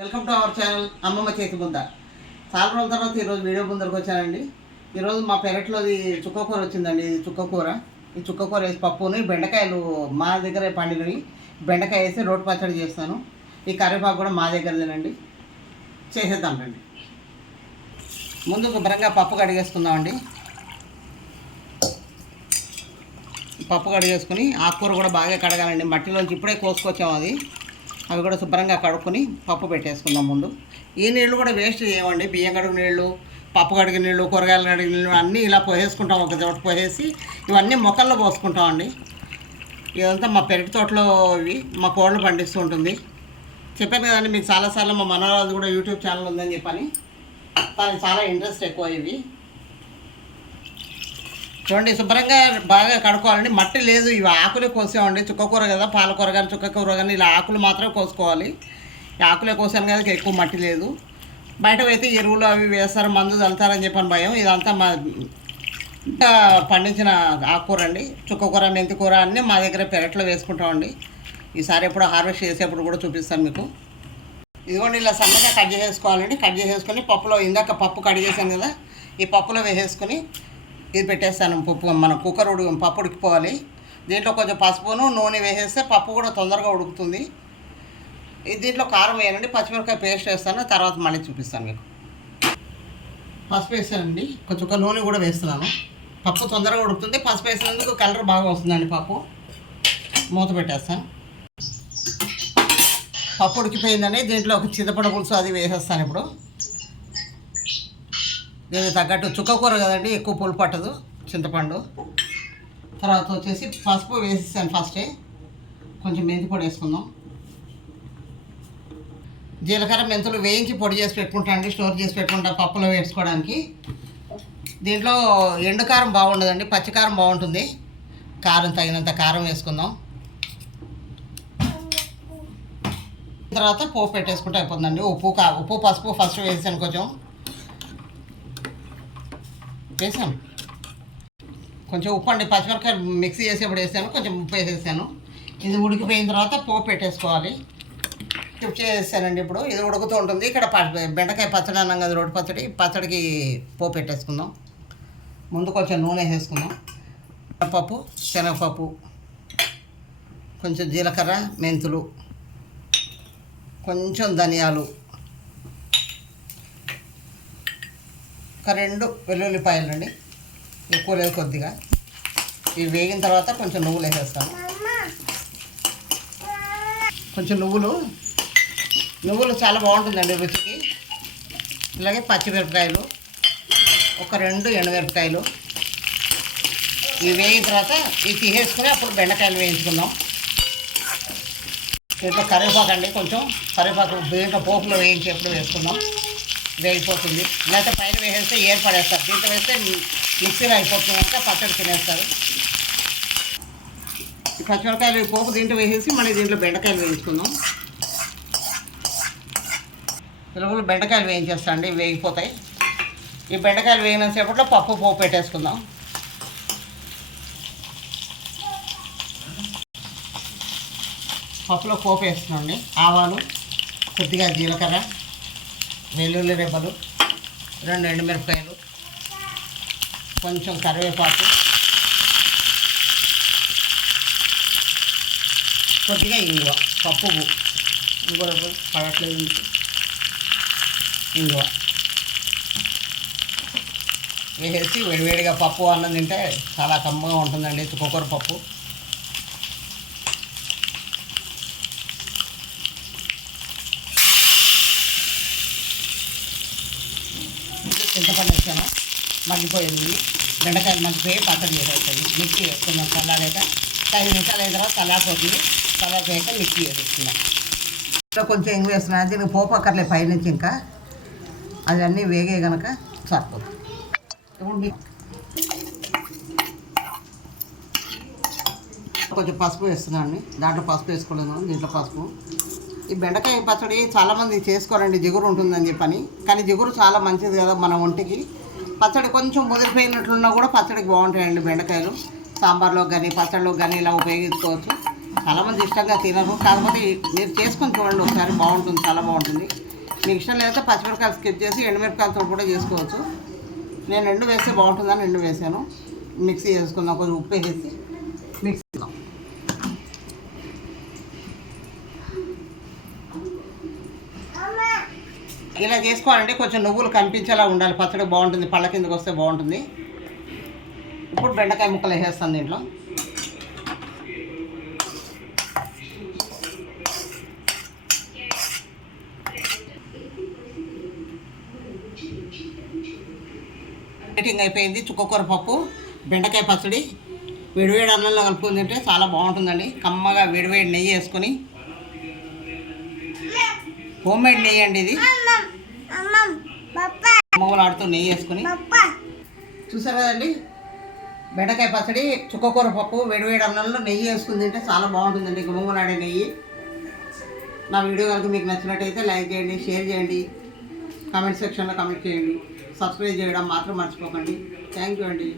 Welcome to our channel అమ్మమ్మ చేతి ముద్ద. చాలా రోజుల తర్వాత ఈరోజు వీడియో ముందరకు వచ్చానండి. ఈరోజు మా పెరట్లోది చుక్కకూర వచ్చిందండి. ఇది చుక్కకూర. ఈ చుక్కకూర వేసి పప్పుని బెండకాయలు మా దగ్గర పండినవి బెండకాయ వేసి రోటి పచ్చడి చేస్తాను. ఈ కరివేపాకు కూడా మా దగ్గరదేనండి. చేసేద్దాం రండి. ముందు శుభ్రంగా పప్పు కడిగేసుకుందామండి. పప్పు కడిగేసుకుని ఆకుకూర కూడా బాగా కడగాలండి. మట్టిలోంచి ఇప్పుడే కోసుకొచ్చాము. అవి కూడా శుభ్రంగా కడుక్కొని పప్పు పెట్టేసుకుందాం. ముందు ఈ నీళ్ళు కూడా వేస్ట్ చేయమండి. బియ్యం కడుగు నీళ్ళు, పప్పు కడిగిన నీళ్ళు, కూరగాయలు కడిగిన నీళ్ళు అన్నీ ఇలా పోసేసుకుంటాం. ఒక చోట పోసేసి ఇవన్నీ మొక్కల్లో పోసుకుంటామండి. ఇదంతా మా పెరటి తోటలో ఇవి మా కోళ్ళు పండిస్తూ ఉంటుంది. చెప్పాను కదండి మీకు చాలాసార్లు. మా మనవరాజు కూడా యూట్యూబ్ ఛానల్ ఉందని చెప్పని తనకి చాలా ఇంట్రెస్ట్ ఎక్కువ ఇవి. చూడండి, శుభ్రంగా బాగా కడుక్కోవాలండి. మట్టి లేదు, ఇవి ఆకులే కోసామండి. చుక్కకూర కదా, పాలకూర కానీ చుక్కకూర కానీ ఇలా ఆకులు మాత్రమే కోసుకోవాలి. ఈ ఆకులే కోసాను కదా, ఎక్కువ మట్టి లేదు. బయట అయితే ఎరువులు అవి వేస్తారు, మందు చల్లుతారని చెప్పని భయం. ఇదంతా మా పండించిన ఆకుకూర అండి. చుక్కకూర, మెంతికూర అన్నీ మా దగ్గర పెరట్లో వేసుకుంటామండి. ఈసారి ఎప్పుడు హార్వెస్ట్ చేసేప్పుడు కూడా చూపిస్తాను మీకు. ఇదిగోండి, ఇలా సన్నగా కట్ చేసేసుకోవాలండి. కట్ చేసేసుకొని పప్పులో, ఇందాక పప్పు కడిగేసాను కదా, ఈ పప్పులో వేసేసుకొని ఇది పెట్టేస్తాను. పప్పు మన కుక్కర్ పప్పు ఉడికిపోవాలి. దీంట్లో కొంచెం పసుపును నూనె వేసేస్తే పప్పు కూడా తొందరగా ఉడుకుతుంది. దీంట్లో కారం వేయాలండి. పచ్చిమిరపకాయ పేస్ట్ వేస్తాను, తర్వాత మళ్ళీ చూపిస్తాను మీకు. పసుపు వేస్తానండి, కొంచెం నూనె కూడా వేస్తున్నాను. పప్పు తొందరగా ఉడుకుతుంది. పసుపు వేసినందుకు కలర్ బాగా వస్తుందండి. పప్పు మూత పెట్టేస్తాను. పప్పు ఉడికిపోయిందండి. దీంట్లో ఒక చింతపండు పులుసు అది వేసేస్తాను. ఇప్పుడు దీనికి తగ్గట్టు చుక్కకూర కదండి, ఎక్కువ పులుపు పట్టదు చింతపండు. తర్వాత వచ్చేసి పసుపు వేసేసాను ఫస్టే. కొంచెం మెంతి పొడి వేసుకుందాం. జీలకర్ర మెంతులు వేయించి పొడి చేసి పెట్టుకుంటానండి, స్టోర్ చేసి పెట్టుకుంటా పప్పులో వేసుకోవడానికి. దీంట్లో ఎండుకారం బాగుండదండి, పచ్చికారం బాగుంటుంది. కారం తగినంత కారం వేసుకుందాం. తర్వాత పోపు పెట్టేసుకుంటే అయిపోతుందండి. ఉప్పు పసుపు ఫస్ట్ వేసాను, కొంచెం వేసాను. కొంచెం ఉప్పు అండి, పచ్చిమిరపకాయలు మిక్సీ చేసేప్పుడు వేసాను, కొంచెం ఉప్పు వేసేసాను. ఇది ఉడికిపోయిన తర్వాత పోపు పెట్టేసుకోవాలి. టిప్ చేసేసానండి. ఇప్పుడు ఇది ఉడుకుతూ ఉంటుంది. ఇక్కడ బెండకాయ పచ్చడి అన్నాం కదా, రోటి పచ్చడికి పోపు పెట్టేసుకుందాం. ముందు కొంచెం నూనె వేసేసుకుందాం. పప్పు, శనగపప్పు, కొంచెం జీలకర్ర, మెంతులు, కొంచెం ధనియాలు, ఒక 2 వెల్లుల్లిపాయలు అండి, ఎక్కువ లేదు కొద్దిగా. ఇవి వేగిన తర్వాత కొంచెం నువ్వులు వేసేస్తాను. కొంచెం నువ్వులు చాలా బాగుంటుందండి రుచికి. ఇలాగే పచ్చిమిరపకాయలు, ఒక 2 ఎండుమిరపకాయలు. ఇవి వేగిన తర్వాత ఇవి తీసేసుకుని అప్పుడు బెండకాయలు వేయించుకుందాం. దీంట్లో కరివేపాకు అండి, కొంచెం కరివేపాకు దీంట్లో పోపులో వేయించేప్పుడు వేసుకుందాం. వేగిపోతుంది. లేకపోతే పైన వేసేస్తే ఏర్పడేస్తారు. దీంట్లో వేస్తే మిక్సీలో అయిపోతుంది కనుక పచ్చడి తినేస్తారు. పచ్చిమిరకాయలు పోపు దీంట్లో వేసేసి మళ్ళీ దీంట్లో బెండకాయలు వేయించుకుందాం. పిల్లలు బెండకాయలు వేయించేస్తా అండి, వేగిపోతాయి. ఈ బెండకాయలు వేగినంతసేపట్లో పోపు పెట్టేసుకుందాం. పప్పులో పోపు వేస్తున్నాండి. ఆవాలు, కొద్దిగా జీలకర్ర, వెల్లుల్లి రెబ్బలు, 2 ఎండుమిరపకాయలు, కొంచెం కరివేపాకు, కొద్దిగా ఇంగువ. పప్పు ఇంగువ పడట్లేదు, ఇంగువ వేసేసి వేడివేడిగా పప్పు అన్నం తింటే చాలా కమ్మగా ఉంటుందండి చుక్కకూర పప్పు. చింతపండు వేసాను, మగ్గిపోయింది. బెండకాయలు మగ్గిపోయి పచ్చడి చేసేస్తుంది. మిక్సీ వేసుకున్నాం. చల్లారాక 5 నిమిషాలు అయిన తర్వాత చల్లారిపోయాక మిక్సీ వేసేస్తున్నాం. ఇంకా కొంచెం ఎంగు వేస్తున్నాను. దీనికి పోపు అక్కర్లే, పైనుంచి ఇంకా అది అన్నీ వేగే కనుక సరిపోతుంది. ఇప్పుడు కొంచెం పసుపు వేస్తున్నాను అండి. దాంట్లో పసుపు వేసుకోలేదు, దీంట్లో పసుపు. ఈ బెండకాయ పచ్చడి చాలామంది చేసుకోరండి, జిగురు ఉంటుందని చెప్పని. కానీ జిగురు చాలా మంచిది కదా మన ఒంటికి. పచ్చడి కొంచెం ముదిరిపోయినట్లున్నా కూడా పచ్చడికి బాగుంటాయండి బెండకాయలు. సాంబార్లో కానీ పచ్చడిలో కానీ ఇలా ఉపయోగించుకోవచ్చు. చాలామంది ఇష్టంగా తినరు. కాకపోతే మీరు చేసుకొని చూడండి ఒకసారి, బాగుంటుంది, చాలా బాగుంటుంది. మీకు ఇష్టం లేకపోతే పచ్చిమిరపకాయలు స్కిప్ చేసి ఎండుమిరపకాయలతో కూడా చేసుకోవచ్చు. నేను 2 వేస్తే బాగుంటుందని 2 వేసాను. మిక్సీ చేసుకుందాం, కొంచెం ఉప్పు వేసి మిక్సీ. ఇలా చేసుకోవాలంటే కొంచెం నువ్వులు కనిపించేలా ఉండాలి, పచ్చడి బాగుంటుంది, పళ్ళ కిందకి వస్తే బాగుంటుంది. ఇప్పుడు బెండకాయ ముక్కలు వేసేస్తాను దీంట్లో. ఎడిటింగ్ అయిపోయింది. చుక్కకూర పప్పు బెండకాయ పచ్చడి వేడివేడి అన్నంలో కలుపుకొని తింటే చాలా బాగుంటుందండి. కమ్మగా వేడివేడి నెయ్యి వేసుకొని, హోమ్ మేడ్ నెయ్యి అండి ఇది, మొగలాడుతూ నెయ్యి వేసుకొని. చూసారు కదండి, బెండకాయ పచ్చడి చుక్కకూర పప్పు వేడివేడి అన్నంలో నెయ్యి వేసుకుని తింటే చాలా బాగుంటుందండి, గుమగుమలాడే నెయ్యి. నా వీడియో కనుక మీకు నచ్చినట్టయితే లైక్ చేయండి, షేర్ చేయండి, కామెంట్ సెక్షన్లో కామెంట్ చేయండి, సబ్స్క్రైబ్ చేయడం మాత్రం మర్చిపోకండి. థ్యాంక్ యూ అండి.